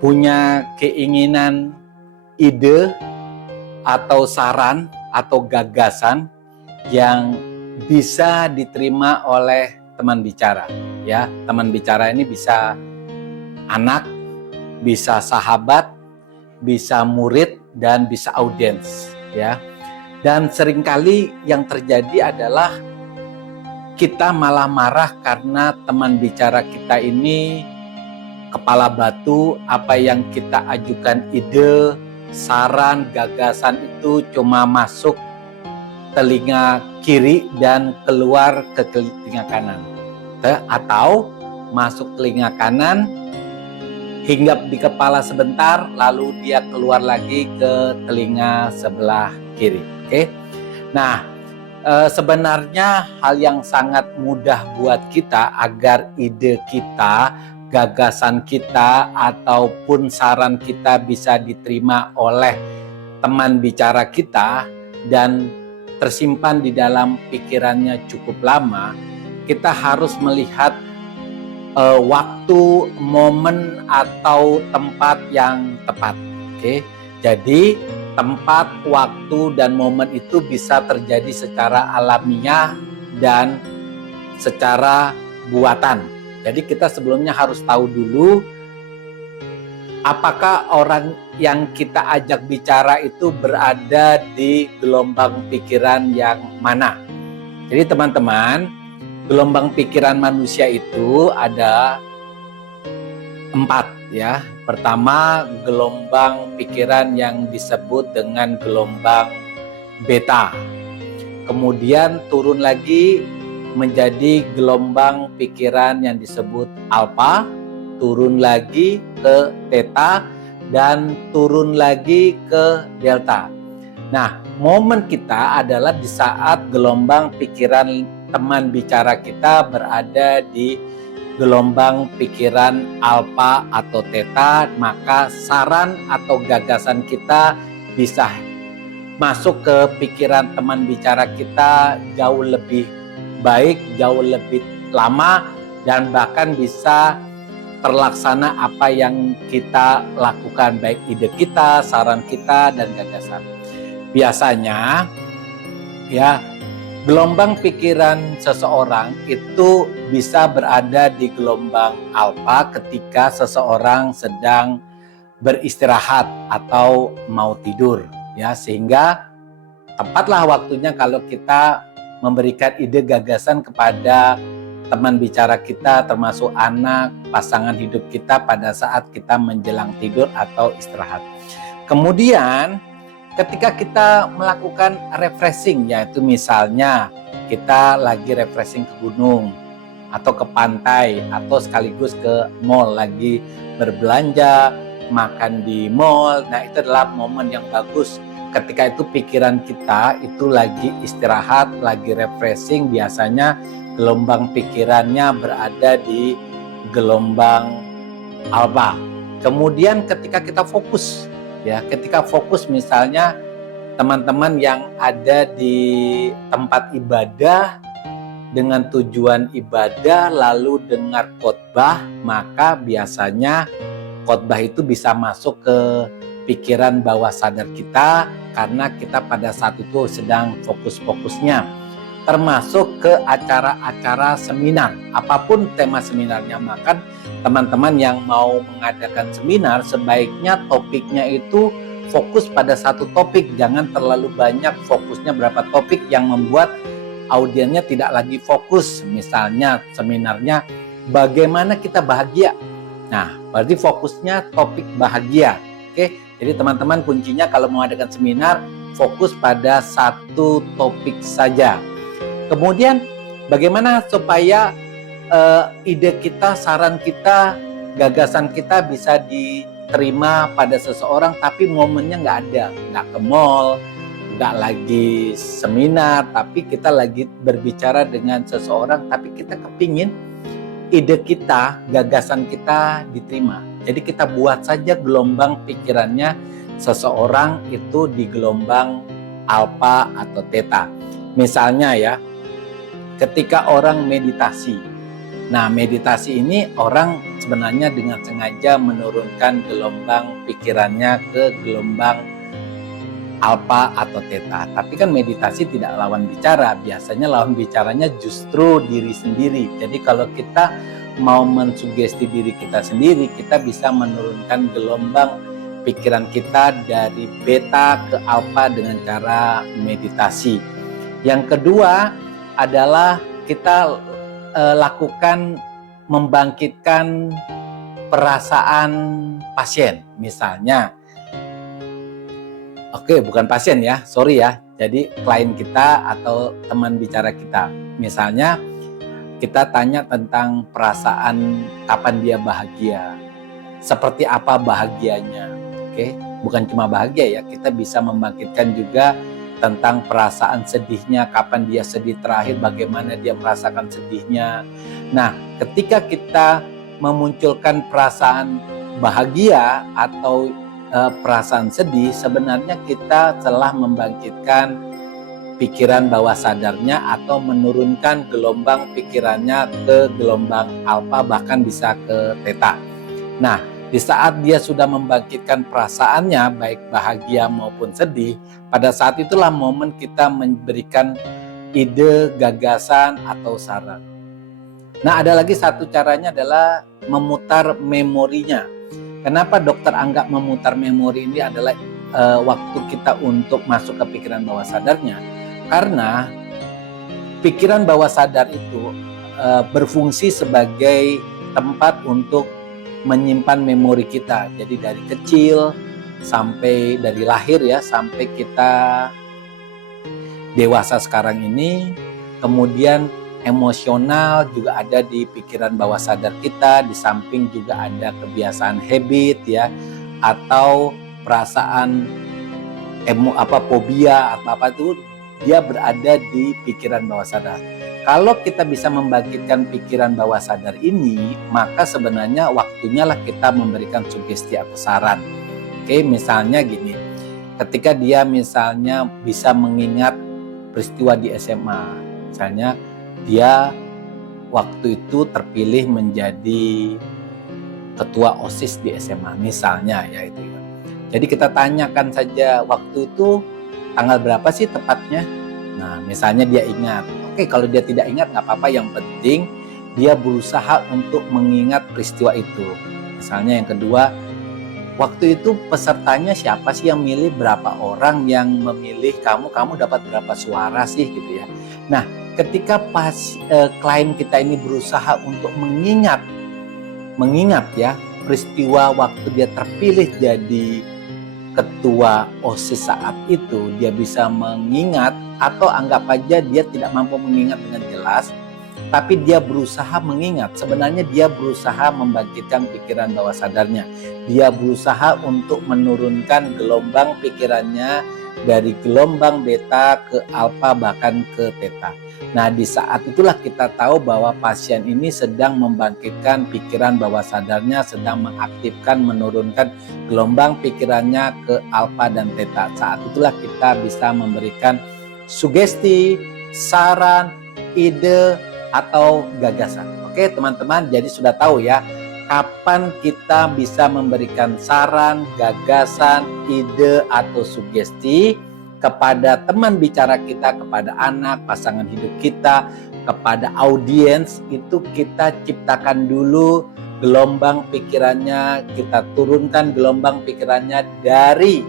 punya keinginan, ide, atau saran, atau gagasan yang bisa diterima oleh teman bicara. Ya, teman bicara ini bisa anak, bisa sahabat, bisa murid, dan bisa audiens. Ya, dan seringkali yang terjadi adalah kita malah marah karena teman bicara kita ini kepala batu. Apa yang kita ajukan ide, saran, gagasan itu cuma masuk telinga kiri dan keluar ke telinga kanan, atau masuk telinga kanan, hinggap di kepala sebentar, lalu dia keluar lagi ke telinga sebelah kiri. Oke? Nah, sebenarnya hal yang sangat mudah buat kita agar ide kita, gagasan kita, ataupun saran kita bisa diterima oleh teman bicara kita dan tersimpan di dalam pikirannya cukup lama. Kita harus melihat waktu, momen, atau tempat yang tepat. Oke, jadi tempat, waktu, dan momen itu bisa terjadi secara alamiah dan secara buatan. Jadi kita sebelumnya harus tahu dulu apakah orang yang kita ajak bicara itu berada di gelombang pikiran yang mana. Jadi teman-teman, gelombang pikiran manusia itu ada 4 ya. Pertama, gelombang pikiran yang disebut dengan gelombang beta. Kemudian turun lagi menjadi gelombang pikiran yang disebut alfa, turun lagi ke theta, dan turun lagi ke delta. Nah, momen kita adalah di saat gelombang pikiran teman bicara kita berada di gelombang pikiran alfa atau theta, maka saran atau gagasan kita bisa masuk ke pikiran teman bicara kita jauh lebih baik, jauh lebih lama, dan bahkan bisa terlaksana apa yang kita lakukan, baik ide kita, saran kita, dan gagasan. Biasanya ya, gelombang pikiran seseorang itu bisa berada di gelombang alfa ketika seseorang sedang beristirahat atau mau tidur ya, sehingga tepatlah waktunya kalau kita memberikan ide gagasan kepada teman bicara kita, termasuk anak, pasangan hidup kita pada saat kita menjelang tidur atau istirahat. Kemudian ketika kita melakukan refreshing, yaitu misalnya kita lagi refreshing ke gunung atau ke pantai atau sekaligus ke mall, lagi berbelanja, makan di mall. Nah, itu adalah momen yang bagus. Ketika itu pikiran kita itu lagi istirahat, lagi refreshing, biasanya gelombang pikirannya berada di gelombang alfa. Kemudian ketika kita fokus, ya, ketika fokus misalnya teman-teman yang ada di tempat ibadah dengan tujuan ibadah lalu dengar khotbah, maka biasanya khotbah itu bisa masuk ke pikiran bawah sadar kita karena kita pada saat itu sedang fokus-fokusnya. Termasuk ke acara-acara seminar, apapun tema seminarnya. Maka teman-teman yang mau mengadakan seminar sebaiknya topiknya itu fokus pada satu topik, jangan terlalu banyak fokusnya berapa topik yang membuat audiensnya tidak lagi fokus. Misalnya seminarnya bagaimana kita bahagia, nah berarti fokusnya topik bahagia. Oke, jadi teman-teman kuncinya kalau mau mengadakan seminar fokus pada satu topik saja. Kemudian bagaimana supaya ide kita, saran kita, gagasan kita bisa diterima pada seseorang tapi momennya nggak ada, nggak ke mall, nggak lagi seminar, tapi kita lagi berbicara dengan seseorang tapi kita kepingin ide kita, gagasan kita diterima. Jadi kita buat saja gelombang pikirannya seseorang itu di gelombang alfa atau theta. Misalnya ya, ketika orang meditasi. Nah, meditasi ini orang sebenarnya dengan sengaja menurunkan gelombang pikirannya ke gelombang alfa atau theta. Tapi kan meditasi tidak lawan bicara, biasanya lawan bicaranya justru diri sendiri. Jadi kalau kita mau mensugesti diri kita sendiri, kita bisa menurunkan gelombang pikiran kita dari beta ke alfa dengan cara meditasi. Yang kedua adalah kita lakukan membangkitkan perasaan pasien. Misalnya, bukan pasien ya, sorry ya. Jadi klien kita atau teman bicara kita. Misalnya kita tanya tentang perasaan kapan dia bahagia, seperti apa bahagianya. Bukan cuma bahagia ya, kita bisa membangkitkan juga tentang perasaan sedihnya, kapan dia sedih terakhir, bagaimana dia merasakan sedihnya. Nah, ketika kita memunculkan perasaan bahagia atau perasaan sedih, sebenarnya kita telah membangkitkan pikiran bawah sadarnya atau menurunkan gelombang pikirannya ke gelombang alfa, bahkan bisa ke theta. Nah, di saat dia sudah membangkitkan perasaannya, baik bahagia maupun sedih, pada saat itulah momen kita memberikan ide, gagasan, atau saran. Nah, ada lagi satu caranya adalah memutar memorinya. Kenapa dokter anggap memutar memori ini adalah waktu kita untuk masuk ke pikiran bawah sadarnya? Karena pikiran bawah sadar itu berfungsi sebagai tempat untuk menyimpan memori kita. Jadi dari kecil sampai dari lahir ya, sampai kita dewasa sekarang ini, kemudian emosional juga ada di pikiran bawah sadar kita, di samping juga ada kebiasaan habit ya, atau perasaan fobia atau apa itu, dia berada di pikiran bawah sadar. Kalau kita bisa membangkitkan pikiran bawah sadar ini, maka sebenarnya waktunya lah kita memberikan sugesti atau saran. Misalnya gini, ketika dia misalnya bisa mengingat peristiwa di SMA, misalnya dia waktu itu terpilih menjadi ketua OSIS di SMA, misalnya ya itu ya. Jadi kita tanyakan saja waktu itu tanggal berapa sih tepatnya. Nah, misalnya dia ingat. Kalau dia tidak ingat nggak apa-apa, yang penting dia berusaha untuk mengingat peristiwa itu. Misalnya yang kedua, waktu itu pesertanya siapa sih yang milih, berapa orang yang memilih kamu dapat berapa suara sih gitu ya. Nah, ketika klien kita ini berusaha untuk mengingat ya peristiwa waktu dia terpilih jadi ketua OSIS saat itu, dia bisa mengingat, atau anggap aja dia tidak mampu mengingat dengan jelas, tapi dia berusaha mengingat. Sebenarnya dia berusaha membangkitkan pikiran bawah sadarnya. Dia berusaha untuk menurunkan gelombang pikirannya dari gelombang beta ke alfa, bahkan ke theta. Nah, di saat itulah kita tahu bahwa pasien ini sedang membangkitkan pikiran bawah sadarnya, sedang mengaktifkan, menurunkan gelombang pikirannya ke alfa dan theta. Saat itulah kita bisa memberikan sugesti, saran, ide, atau gagasan. Oke teman-teman, jadi sudah tahu ya kapan kita bisa memberikan saran, gagasan, ide, atau sugesti kepada teman bicara kita, kepada anak, pasangan hidup kita, kepada audiens. Itu kita ciptakan dulu gelombang pikirannya, kita turunkan gelombang pikirannya dari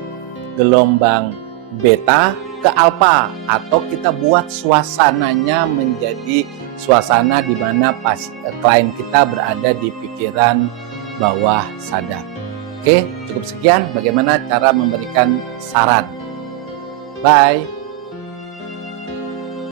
gelombang beta ke alfa, atau kita buat suasananya menjadi suasana di mana klien kita berada di pikiran bawah sadar. Oke, cukup sekian bagaimana cara memberikan saran. Bye.